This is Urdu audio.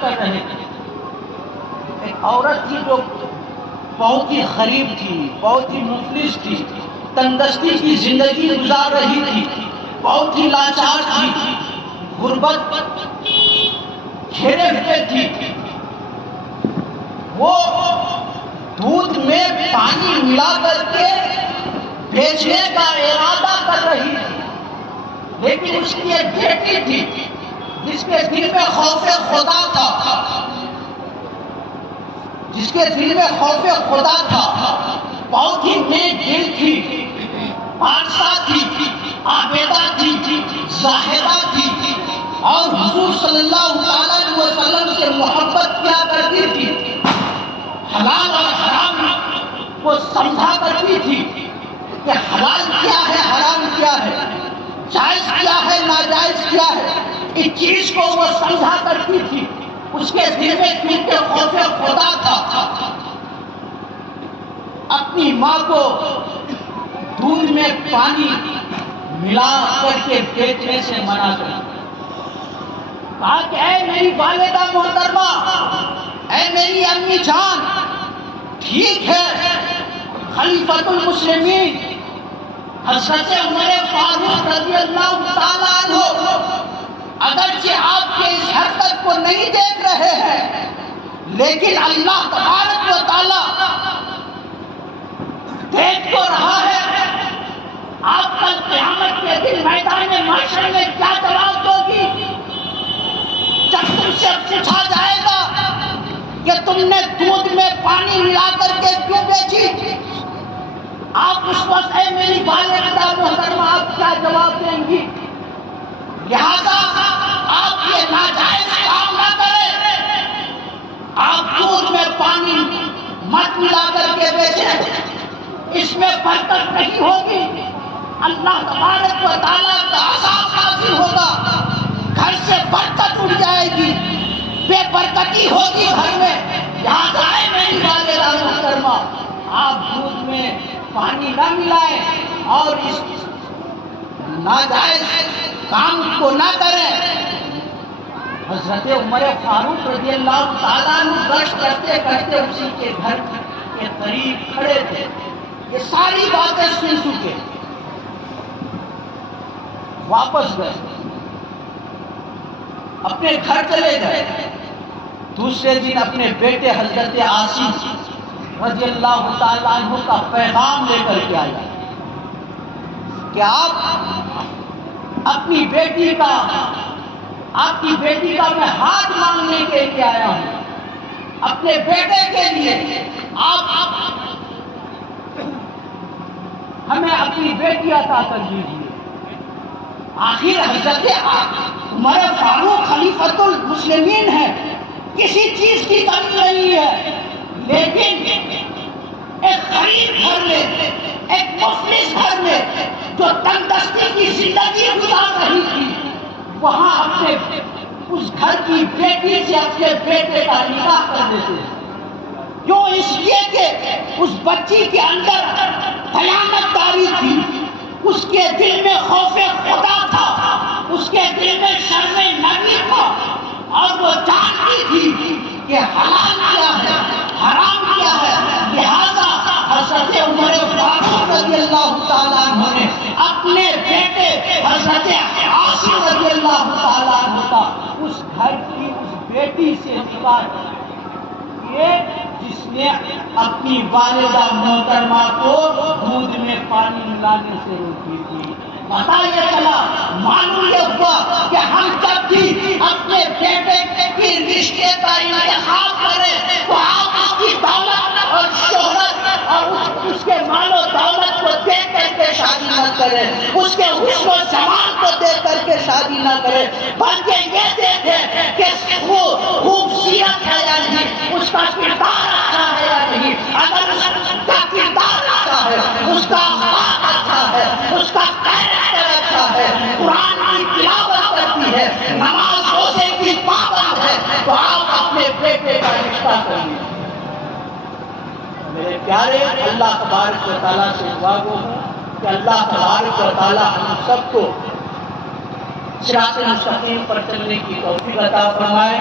کر رہے تھے. ایک عورت تھی جو بہت ہی غریب تھی، بہت ہی مفلس تھی، تندرستی کی زندگی گزار رہی تھی، بہت ہی لاچار تھی، غربت گھیرے ہوئے تھی. وہ دودھ میں پانی ملا کر کے بیچنے کا ارادہ کر رہی تھی، لیکن اس کی ایک بیٹی تھی جس کے دل میں خوف خدا تھا، جس کے دل میں خوف خدا تھا، بہت ہی نیک دل تھی، پارسا تھی، عابدہ تھی، زاہدہ تھی، اور حضور صلی اللہ علیہ وسلم سے محبت کیا کرتی تھی. حلال اور حرام کو سمجھا کرتی تھی کہ حلال کیا ہے، حرام کیا ہے، جائز کیا ہے، ناجائز کیا ہے. اس چیز کو وہ سمجھا کرتی تھی. اس کے دل میں کیونکہ خوف خدا تھا، اپنی ماں کو دودھ میں پانی ملا کر کے بیچنے سے منع کر. کہا کہ اے میری والدہ محترمہ، اے میری امی جان، ٹھیک ہے خلیفۃ المسلمین حضرت عمر فاروق رضی اللہ تعالیٰ عنہ اگرچہ آپ کے اس حرکت کو نہیں دیکھ رہے ہیں، لیکن اللہ تبارک و تعالیٰ دیکھ تو رہا ہے. آپ کل قیامت کے دن میدان محشر میں کیا جواب دو گی جب تم سے پوچھا جائے گا کہ تم نے دودھ میں پانی ملا کر کے کیوں بیچی؟ آپ اس وقت اے میری والدہ محترمہ آپ کیا جواب دیں گی؟ لہذا آپ یہ ناجائز کام نہ کریں، آپ دودھ میں پانی مت ملا کر کے بیچیں، اس میں برکت نہیں ہوگی، اللہ تبارک و تعالیٰ کا عذاب نازل ہوگا، گھر سے برکت اڑ جائے گی، بے برکتی ہوگی گھر میں. یاد آئے میری والدہ محترمہ، آپ دودھ میں پانی نہ ملائیں اور اس ناجائز کام کو نہ کریں. حضرت عمر فاروق رضی اللہ تعالیٰ عنہ گشت کرتے کرتے اسی کے گھر کے قریب کھڑے تھے. یہ ساری باتیں سن چکے، واپس گئے، اپنے گھر چلے گئے. دوسرے دن اپنے بیٹے حضرت عاصم رضی اللہ تعالیٰ عنہ کا پیغام لے کر کے آیا کہ آپ اپنی بیٹی کا میں ہاتھ مانگنے کے لیے آیا ہوں. اپنے بیٹے کے لیے آپ ہمیں اپنی بیٹی عطا کر دیجیے. آخر حضرت عمر فاروق خلیفۃ المسلمین ہے، کسی چیز کی کمی نہیں ہے، لیکن ایک غریب گھر میں، ایک مفلس گھر میں جو تندرستی کی زندگی گزار رہی تھی، وہاں اپنے اس گھر کی بیٹی سے اپنے بیٹے کا نکاح کر دیتے ہیں. کیوں؟ اس لیے کہ اس بچی کے اندر دیانتداری تھی، اس کے دل میں خوف خدا تھا، اس کے دل میں شرم نبی تھا، اور وہ جانتی تھی کہ حلال کیا ہے، حرام کیا ہے. لہذا حضرت عمر فاروق رضی اللہ تعالیٰ عنہ نے اپنے بیٹے حضرت عاصم رضی اللہ تعالیٰ عنہ کا اس گھر کی اس بیٹی سے نکاح کیے جس نے اپنی والدہ محترمہ کو دودھ میں پانی ملانے سے روکی تھی. پتا یہ چلا، معلوم یہ ہوا کہ ہم جب بھی اپنے بیٹے کی رشتے کا انتخاب کریں تو آپ اس کی دولت اور شہرت اور اس کے مال و دولت کو دیکھ کر کے شادی نہ کریں، اس کے حسن و جمال کو دیکھ کر کے شادی نہ کریں، بلکہ یہ دیکھیں کہ خوبصورت ہے یا نہیں، اس کا کردار اچھا ہے یا نہیں. اگر اس کا کردار اچھا ہے، اس کا اخلاق اچھا ہے، اس کا کیریکٹر اچھا ہے، قرآن کی تلاوت کرتی ہے، نماز روزے کی پابند ہے، تو آپ اپنے بیٹے کا رشتہ کریے. میرے پیارے، اللہ تبارک و تعالیٰ سے دعا گو کہ اللہ تبارک و تعالیٰ ہم سب کو صراط مستقیم پر چلنے کی توفیق عطا فرمائے.